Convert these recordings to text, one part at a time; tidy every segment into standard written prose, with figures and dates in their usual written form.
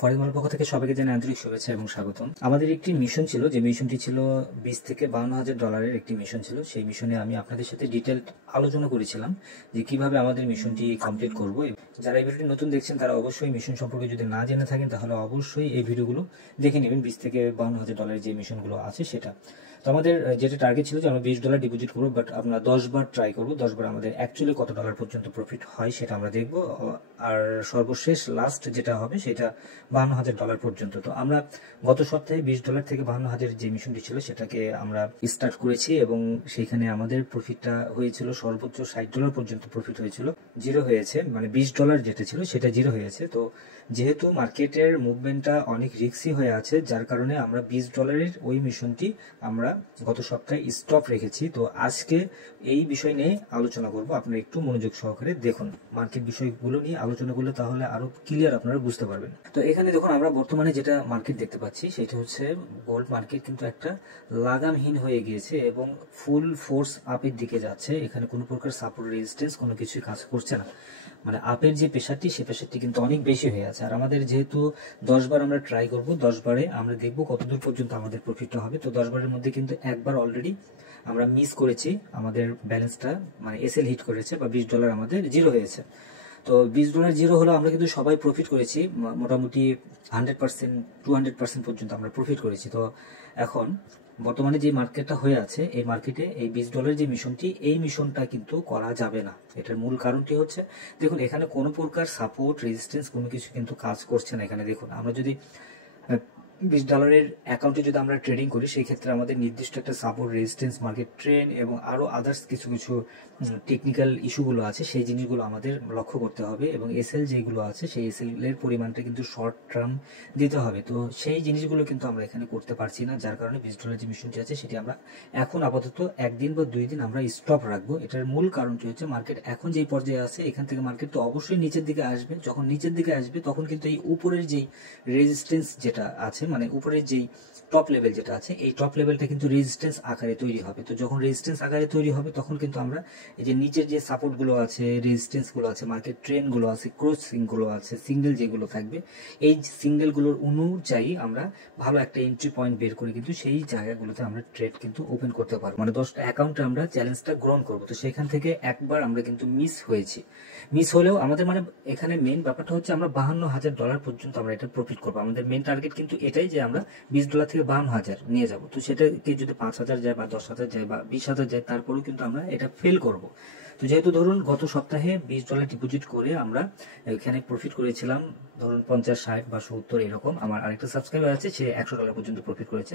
ফরেক্স পক্ষ থেকে সবাইকে জানাই আন্তরিক শুভেচ্ছা এবং স্বাগতম। আমাদের একটি মিশন ছিল, যে মিশনটি ছিল $20 থেকে $52,000 একটি মিশন ছিল। সেই মিশনে আমি আপনাদের সাথে ডিটেইলড আলোচনা করেছিলাম যে কিভাবে আমাদের মিশনটি কমপ্লিট করব। যারা এই ভিডিওটি নতুন দেখছেন তারা অবশ্যই মিশন সম্পর্কে যদি না জেনে থাকেন তাহলে অবশ্যই এই ভিডিওগুলো দেখে নেবেন। $20 থেকে $52,000 যে মিশনগুলো আছে সেটা। তো আমাদের যেটা টার্গেট ছিল যে আমরা $20 ডিপোজিট করবো, বাট আমরা 10 বার ট্রাই করবো। 10 বার আমাদের অ্যাকচুয়ালি কত ডলার পর্যন্ত প্রফিট হয় সেটা আমরা দেখবো, আর সর্বশেষ লাস্ট যেটা হবে সেটা $52,000 পর্যন্ত। তো আমরা গত সপ্তাহে $20 থেকে $52,000 যে মিশনটি ছিল সেটাকে আমরা স্টার্ট করেছি এবং সেইখানে আমাদের প্রফিটটা হয়েছিল সর্বোচ্চ $60 পর্যন্ত প্রফিট হয়েছিল। জিরো হয়েছে, মানে $20 যেটা ছিল সেটা জিরো হয়েছে। তো যেহেতু মার্কেটের মুভমেন্টটা অনেক রিস্কি হয়ে আছে, যার কারণে আমরা $20 ওই মিশনটি আমরা গত সপ্তাহে স্টপ রেখেছি। তো আজকে এই বিষয় নিয়ে আলোচনা করব, আপনারা একটু মনোযোগ সহকারে দেখুন। মার্কেট বিষয়গুলো নিয়ে আলোচনা করলে তাহলে আরো ক্লিয়ার আপনারা বুঝতে পারবেন। তো এখানে দেখুন, আমরা বর্তমানে যেটা মার্কেট দেখতে পাচ্ছি সেটা হচ্ছে গোল্ড মার্কেট কিন্তু একটা লাগামহীন হয়ে গিয়েছে এবং ফুল ফোর্স আপের দিকে যাচ্ছে। এখানে কোনো প্রকার সাপোর্ট রেজিস্ট্যান্স কোনো কিছুই কাজ করছে না, মানে আপের যে প্রেশারটি সে প্রেশারটি কিন্তু অনেক বেশি হয়ে আছে। আর আমাদের যেহেতু 10 বার আমরা ট্রাই করব, 10 বারে আমরা দেখব কতদূর পর্যন্ত আমাদের প্রফিটটা হবে। তো 10 বারের মধ্যে কিন্তু একবার অলরেডি আমরা মিস করেছি, আমাদের ব্যালেন্সটা মানে এসএল হিট করেছে বা $20 আমাদের জিরো হয়েছে। তো $20 জিরো হলো, আমরা কিন্তু সবাই প্রফিট করেছি, মোটামুটি 100% 200% পর্যন্ত আমরা প্রফিট করেছি। তো এখন বর্তমানে যে মার্কেটটা হয়ে আছে এই মার্কেটে এই $20 যে মিশনটি, এই মিশনটা কিন্তু করা যাবে না। এটার মূল কারণটি হচ্ছে, দেখুন এখানে কোনো প্রকার সাপোর্ট রেজিস্ট্যান্স কোনো কিছু কিন্তু কাজ করছে না। এখানে দেখুন, আমরা যদি $20 অ্যাকাউন্টে যদি আমরা ট্রেডিং করি সেই ক্ষেত্রে আমাদের নির্দিষ্ট একটা সাপোর্ট রেজিস্ট্যান্স মার্কেট ট্রেন্ড এবং আরো আদার্স কিছু কিছু টেকনিক্যাল ইস্যুগুলো আছে, সেই জিনিসগুলো আমাদের লক্ষ্য করতে হবে এবং এসএল যেগুলো আছে সেই এসএল এর পরিমাণটা কিন্তু শর্ট টার্ম দিতে হবে। তো সেই জিনিসগুলো কিন্তু আমরা এখানে করতে পারছি না, যার কারণে $20 যে মিশনটি আছে সেটি আমরা এখন আপাতত 1 দিন বা 2 দিন আমরা স্টপ রাখবো। এটার মূল কারণটি হচ্ছে মার্কেট এখন যেই পর্যায়ে আছে এখান থেকে মার্কেট তো অবশ্যই নিচের দিকে আসবে। যখন নিচের দিকে আসবে তখন কিন্তু এই উপরের যেই রেজিস্ট্যান্স যেটা আছে, মানে উপরের যেই টপ লেভেল যেটা আছে, এই টপ লেভেলটা কিন্তু রেজিস্ট্যান্স আকারে তৈরি হবে। তো যখন রেজিস্ট্যান্স আকারে তৈরি হবে তখন কিন্তু আমরা এই যে নিচের যে সাপোর্ট গুলো আছে, রেজিস্ট্যান্স গুলো আছে, মার্কেট ট্রেন্ড গুলো আছে, ক্রসিং গুলো আছে, সিঙ্গেল যেগুলো থাকবে, এই সিঙ্গেল গুলোর অনুযায়ী আমরা ভালো একটা এন্ট্রি পয়েন্ট বের করে কিন্তু সেই জায়গাগুলোতে আমরা ট্রেড কিন্তু ওপেন করতে পারবো। মানে 10টা অ্যাকাউন্টে আমরা চ্যালেঞ্জটা গ্রহণ করবো। তো সেখান থেকে একবার আমরা কিন্তু মিস হয়েছি। মিস হলেও আমাদের মানে এখানে মেন ব্যাপারটা হচ্ছে আমরা $52,000 পর্যন্ত আমরা এটা প্রফিট করবো। আমাদের মেন টার্গেট কিন্তু এটাই যে আমরা $20 থেকে 52,000 নিয়ে যাব। তো সেটাকে যদি 5,000 যায় বা 10,000 যায় বা 20,000 যায়, তারপরেও কিন্তু আমরা এটা ফেল করব। তো যেহেতু ধরুন গত সপ্তাহে $20 ডিপোজিট করে আমরা এখানে প্রফিট করেছিলাম ধরুন 50, 60 বা 70 এরকম। আমার আরেকটা সাবস্ক্রাইবার আছে, সে $100 পর্যন্ত প্রফিট করেছে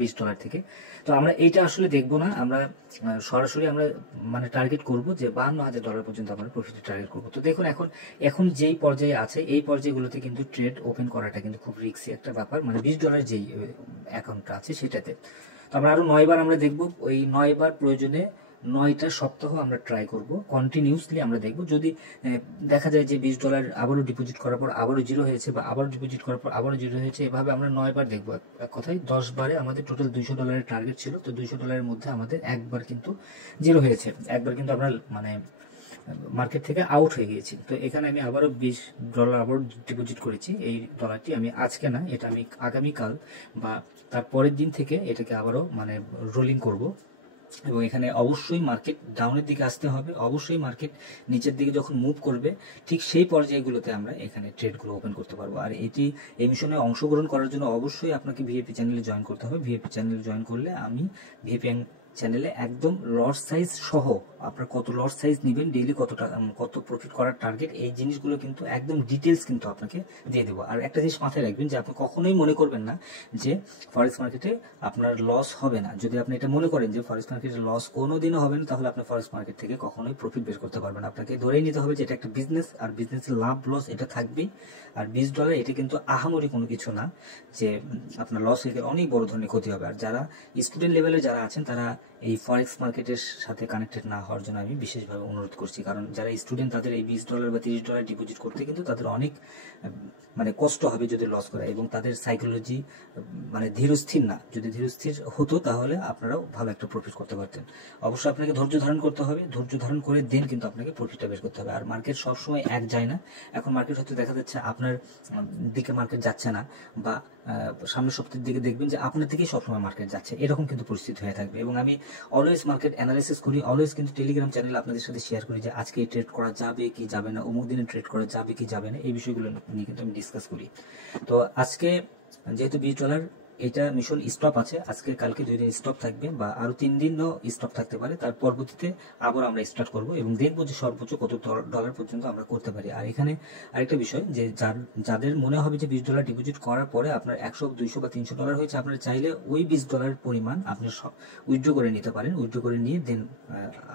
$20 থেকে। তো আমরা এইটা আসলে দেখবো না, আমরা সরাসরি আমরা মানে টার্গেট করব যে $52,000 পর্যন্ত আমরা প্রফিট টার্গেট করব। তো দেখুন এখন যেই পর্যায়ে আছে এই পর্যায়গুলোতে কিন্তু ট্রেড ওপেন করাটা কিন্তু খুব রিস্কি একটা ব্যাপার, মানে $20 যেই অ্যাকাউন্টটা আছে সেটাতে। তো আমরা আরো 9 বার আমরা দেখবো, ওই 9 বার প্রয়োজনে 9টা সপ্তাহ আমরা ট্রাই করব, কন্টিনিউসলি আমরা দেখব। যদি দেখা যায় যে $20 আবারও ডিপোজিট করার পর আবারও জিরো হয়েছে বা আবারও ডিপোজিট করার পর আবারও জিরো হয়েছে, এভাবে আমরা 9 বার দেখবো। এক কথায় 10 বারে আমাদের টোটাল $200 টার্গেট ছিল। তো $200 মধ্যে আমাদের একবার কিন্তু জিরো হয়েছে, একবার কিন্তু আমরা মানে মার্কেট থেকে আউট হয়ে গিয়েছি। তো এখানে আমি আবারও $20 আবার ডিপোজিট করেছি। এই ডলারটি আমি আজকে না, এটা আমি আগামীকাল বা তার পরের দিন থেকে এটাকে আবারও মানে রোলিং করব। এবং এখানে অবশ্যই মার্কেট ডাউনের দিকে আসতে হবে, অবশ্যই মার্কেট নিচের দিকে যখন মুভ করবে ঠিক সেই পর্যায়গুলোতে আমরা এখানে ট্রেডগুলো ওপেন করতে পারবো। আর এই মিশনে অংশগ্রহণ করার জন্য অবশ্যই আপনাকে ভিএপি চ্যানেলে জয়েন করতে হবে। ভিএপি চ্যানেলে জয়েন করলে আমি ভিএপি চ্যানেলে একদম লট সাইজ সহ আপনার কত লট সাইজ নেবেন, ডেইলি কত প্রফিট করার টার্গেট, এই জিনিসগুলো কিন্তু একদম ডিটেলস কিন্তু আপনাকে দিয়ে দেবো। আর একটা জিনিস মাথায় রাখবেন যে আপনি কখনোই মনে করবেন না যে ফরেক্স মার্কেটে আপনার লস হবে না। যদি আপনি এটা মনে করেন যে ফরেক্স মার্কেটে লস কোনোদিনও হবে না, তাহলে আপনি ফরেক্স মার্কেট থেকে কখনোই প্রফিট বের করতে পারবেন। আপনাকে ধরেই নিতে হবে যে এটা একটা বিজনেস, আর বিজনেসের লাভ লস এটা থাকবেই। আর $20 এটা কিন্তু আহামরি কোনো কিছু না যে আপনার লস হয়ে গেলে অনেক বড় ধরনের ক্ষতি হবে। আর যারা স্টুডেন্ট লেভেলে যারা আছেন তারা এই ফরেক্স মার্কেটের সাথে কানেক্টেড না হওয়ার জন্য আমি বিশেষভাবে অনুরোধ করছি। কারণ যারা স্টুডেন্ট তাদের এই $20 বা $30 ডিপোজিট করতে কিন্তু তাদের অনেক মানে কষ্ট হবে যদি লস করে, এবং তাদের সাইকোলজি মানে ধীরস্থির না। যদি ধীরস্থির হতো তাহলে আপনারাও ভালো একটা প্রফিট করতে পারতেন। অবশ্যই আপনাকে ধৈর্য ধারণ করতে হবে, ধৈর্য ধারণ করে দেন কিন্তু আপনাকে প্রফিটটা বের করতে হবে। আর মার্কেট সবসময় এক যায় না। এখন মার্কেট হয়তো দেখা যাচ্ছে আপনার দিকে মার্কেট যাচ্ছে না, বা সামনের সপ্তাহের দিকে দেখবেন যে আপনার দিকেই সবসময় মার্কেট যাচ্ছে, এরকম কিন্তু পরিস্থিতি হয়ে থাকবে। এবং আমি অলওয়েজ মার্কেট অ্যানালাইসিস করি, অলওয়েজ কিন্তু টেলিগ্রাম চ্যানেলে আপনাদের সাথে শেয়ার করি যে আজকে ট্রেড করা যাবে কি যাবে না, অমুক দিনে ট্রেড করা যাবে কি যাবে না, এই বিষয়গুলো নিয়ে কিন্তু আমি ডিসকাস করি। তো আজকে যেহেতু $20 এটা মিশন স্টপ আছে, আজকে কালকে 2 দিন স্টপ থাকবে, বা আরো 3 দিনও স্টপ থাকতে পারে। তার পরবর্তীতে আবার আমরা স্টার্ট করব এবং দেখবো যে সর্বোচ্চ কত ডলার পর্যন্ত আমরা করতে পারি। আর এখানে আরেকটা বিষয় যে যাদের মনে হবে যে $20 ডিপোজিট করার পরে আপনার 100, 200 বা $300 হয়েছে, আপনারা চাইলে ওই $20 পরিমাণ আপনি উইথড্র করে নিতে পারেন। উইথড্র করে নিয়ে দেন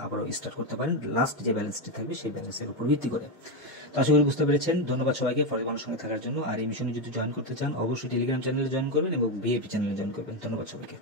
আবারও স্টার্ট করতে পারেন লাস্ট যে ব্যালেন্সটি থাকবে সেই ব্যালেন্সের উপর ভিত্তি করে। তো আশা করি বুঝতে পেরেছেন। ধন্যবাদ সবাইকে ফরিদ সঙ্গে থাকার জন্য। আর এই মিশনে যদি জয়েন করতে চান অবশ্যই টেলিগ্রাম চ্যানেলে জয়েন করবেন এবং বিএপি চ্যানেলে জয়েন করবেন। ধন্যবাদ সবাইকে।